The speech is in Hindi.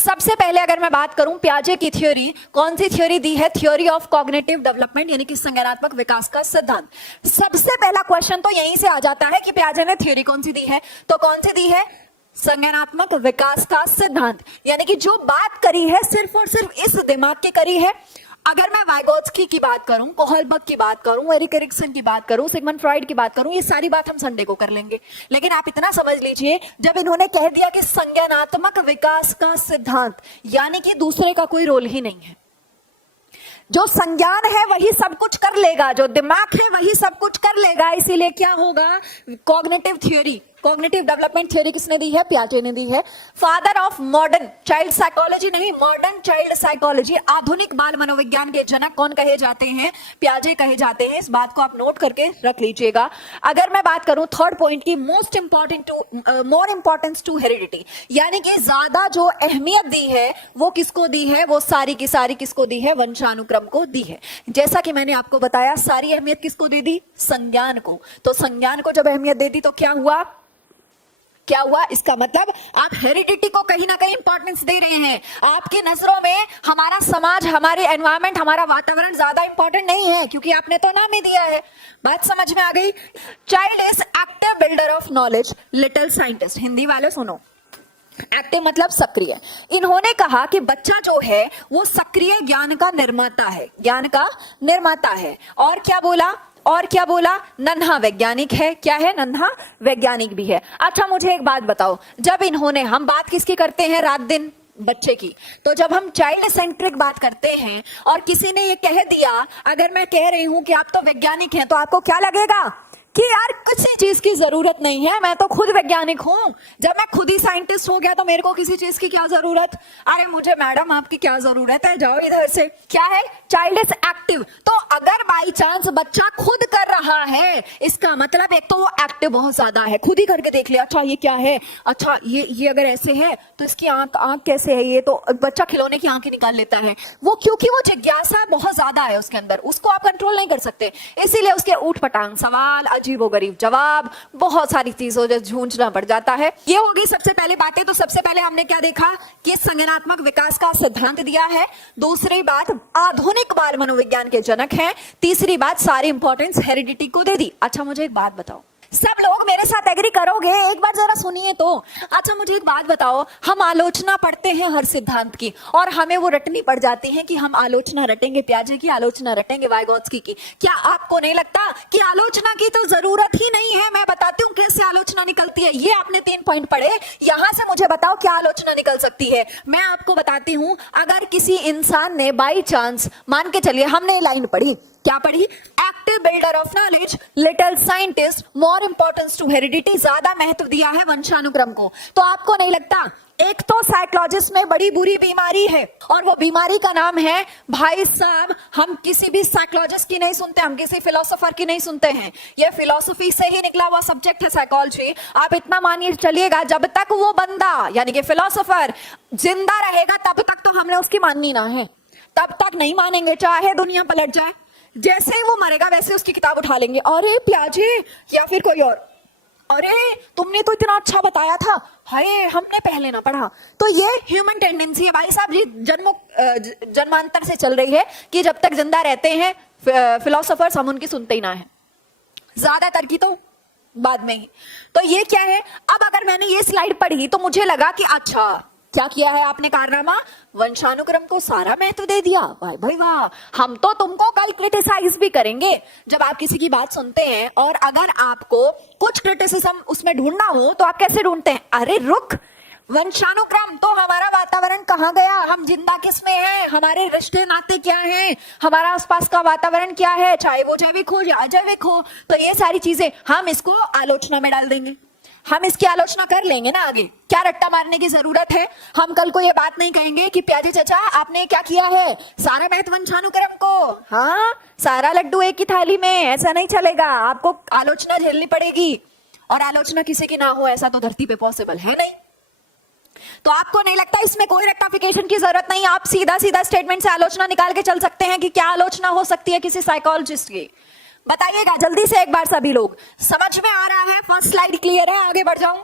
सबसे पहले अगर मैं बात करूं पियाजे की थ्योरी, कौन सी थ्योरी दी है? थ्योरी ऑफ कॉग्निटिव डेवलपमेंट, यानी कि संज्ञानात्मक विकास का सिद्धांत। सबसे पहला क्वेश्चन तो यहीं से आ जाता है कि पियाजे ने थ्योरी कौन सी दी है, तो कौन सी दी है? संज्ञानात्मक विकास का सिद्धांत। यानी कि जो बात करी है सिर्फ और सिर्फ इस दिमाग की करी है। अगर मैं वाइगोत्स्की की बात करूं, कोहलबर्ग की बात करूं, एरिक एरिक्सन की बात करूं, सिगमंड फ्रॉइड की बात करूं, ये सारी बात हम संडे को कर लेंगे। लेकिन आप इतना समझ लीजिए, जब इन्होंने कह दिया कि संज्ञानात्मक विकास का सिद्धांत, यानी कि दूसरे का कोई रोल ही नहीं है। जो संज्ञान है वही सब कुछ कर लेगा, जो दिमाग है वही सब कुछ कर लेगा। इसीलिए क्या होगा? Cognitive theory, cognitive development theory किसने दी है? पियाजे ने दी है। Father of modern child psychology नहीं, मॉडर्न चाइल्ड साइकोलॉजी, आधुनिक बाल मनोविज्ञान के जनक कौन कहे जाते हैं? पियाजे कहे जाते हैं। इस बात को आप नोट करके रख लीजिएगा। अगर मैं बात करूं थर्ड पॉइंट की, मोर इंपॉर्टेंस टू हेरिडिटी, यानी कि ज्यादा जो अहमियत दी है वो किसको दी है? वो सारी की सारी किसको दी है? वंशानुक्रम को दी है। जैसा कि मैंने आपको बताया, सारी अहमियत किसको दे दी? संज्ञान को। तो संज्ञान को जब अहमियत दे दी तो क्या हुआ? क्या हुआ? इसका मतलब आप हेरिडिटी को कहीं ना कहीं इंपॉर्टेंस दे रहे हैं। आपकी नजरों में हमारा समाज, हमारे एनवायरमेंट, हमारा वातावरण ज्यादा इंपॉर्टेंट नहीं है, क्योंकि आपने तो नाम ही दिया है। बात समझ में आ गई? Child is active builder of knowledge, little scientist. Hindi वाले सुनो, एक्टिव मतलब सक्रिय। इन्होंने कहा कि बच्चा जो है वो सक्रिय ज्ञान का निर्माता है, ज्ञान का निर्माता है। और क्या बोला? और क्या बोला? नन्हा वैज्ञानिक है। क्या है? नन्हा वैज्ञानिक भी है। अच्छा मुझे एक बात बताओ, जब इन्होंने, हम बात किसकी करते हैं? रात दिन बच्चे की। तो जब हम चाइल्ड सेंट्रिक बात करते हैं और किसी ने ये कह दिया, अगर मैं कह रही हूं कि आप तो वैज्ञानिक हैं, तो आपको क्या लगेगा कि यार किसी चीज की जरूरत नहीं है, मैं तो खुद वैज्ञानिक हूं। जब मैं खुद ही साइंटिस्ट हो गया तो मेरे को किसी चीज की क्या जरूरत? अरे मुझे मैडम आपकी क्या जरूरत है, जाओ इधर से। क्या है? Child is active. तो अगर बाई चांस बच्चा खुद कर रहा है, इसका मतलब एक तो वो एक्टिव बहुत ज्यादा है, खुद ही करके देख लिया, अच्छा ये क्या है, अच्छा ये अगर ऐसे है तो इसकी आंख कैसे है, ये तो बच्चा खिलौने की आंखें निकाल लेता है। वो क्योंकि वो जिज्ञासा बहुत ज्यादा है उसके अंदर, उसको आप कंट्रोल नहीं कर सकते। इसीलिए उसके ऊट पटांग सवाल, अजीबोगरीब जवाब, बहुत सारी चीजों से जूझना पड़ जाता है। ये होगी सबसे पहले बातें। तो सबसे पहले हमने क्या देखा कि संज्ञानात्मक विकास का सिद्धांत दिया है। दूसरी बात, आधुनिक बाल मनोविज्ञान के जनक हैं। तीसरी बात, सारी इंपॉर्टेंस हेरिडिटी को दे दी। अच्छा मुझे एक बात बताओ, सब लोग मेरे साथ एग्री करोगे? एक बार जरा सुनिए तो। अच्छा मुझे एक बात बताओ, हम आलोचना पढ़ते हैं हर सिद्धांत की और हमें वो रटनी पड़ जाती है कि हम आलोचना रटेंगे पियाजे की, आलोचना रटेंगे वाइगोत्स्की की। क्या आपको नहीं लगता कि आलोचना की तो जरूरत ही नहीं है? मैं बताती हूँ कैसे आलोचना निकलती है। ये आपने 3 पॉइंट पढ़े, यहां से मुझे बताओ क्या आलोचना निकल सकती है। मैं आपको बताती हूँ, अगर किसी इंसान ने बाई चांस, मान के चलिए हमने लाइन पढ़ी, क्या पढ़ी? Active builder of knowledge, little scientist, more importance to heredity, ज्यादा महत्व दिया है वंशानुक्रम को। तो आपको नहीं लगता एक तो साइकोलॉजिस्ट में बड़ी बुरी बीमारी है और वो बीमारी का नाम है, भाई साहब हम किसी भी साइकोलॉजिस्ट की नहीं सुनते, हम किसी फिलोसोफर की नहीं सुनते हैं। ये फिलोसफी से ही निकला हुआ सब्जेक्ट है साइकोलॉजी। आप इतना मानिए चलिएगा, जब तक वो बंदा यानी कि फिलोसोफर जिंदा रहेगा तब तक तो हमने उसकी माननी ना है, तब तक नहीं मानेंगे, चाहे दुनिया पलट जाए। जैसे ही वो मरेगा वैसे उसकी किताब उठा लेंगे, अरे पियाजे या फिर कोई और, अरे तुमने तो इतना अच्छा बताया था, हाय हमने पहले ना पढ़ा। तो ये ह्यूमन टेंडेंसी है भाई साहब, ये जन्मांतर से चल रही है कि जब तक जिंदा रहते हैं फिलोसोफर्स हम उनकी सुनते ही ना है, ज्यादातर की तो बाद में ही। तो ये क्या है? अब अगर मैंने ये स्लाइड पढ़ी तो मुझे लगा कि अच्छा क्या किया है आपने कारनामा, वंशानुक्रम को सारा महत्व दे दिया। भाई भाई वाह, हम तो तुमको कल क्रिटिसाइज भी करेंगे। जब आप किसी की बात सुनते हैं और अगर आपको कुछ क्रिटिसिज्म उसमें ढूंढना हो तो आप कैसे ढूंढते हैं? अरे रुक, वंशानुक्रम तो हमारा वातावरण कहाँ गया, हम जिंदा किस में हैं, हमारे रिश्ते नाते क्या हैं, हमारा आसपास का वातावरण क्या है, चाहे वो जैविक हो या अजैविक हो। तो ये सारी चीजें हम इसको आलोचना में डाल देंगे, हम इसकी आलोचना कर लेंगे ना। आगे क्या रट्टा मारने की जरूरत है? हम कल को ये बात नहीं कहेंगे कि पियाजी चाचा आपने क्या किया है, सारा महत्व वंशानुक्रम को, हाँ सारा लड्डू एक ही थाली में, ऐसा नहीं चलेगा, आपको आलोचना झेलनी पड़ेगी। और आलोचना किसी की ना हो ऐसा तो धरती पे पॉसिबल है नहीं। तो आपको नहीं लगता इसमें कोई रेक्टिफिकेशन की जरूरत नहीं, आप सीधा सीधा स्टेटमेंट से आलोचना निकाल के चल सकते हैं कि क्या आलोचना हो सकती है किसी साइकोलॉजिस्ट की? बताइएगा जल्दी से एक बार, सभी लोग समझ में आ रहा है? फर्स्ट स्लाइड क्लियर है? आगे बढ़ जाऊं?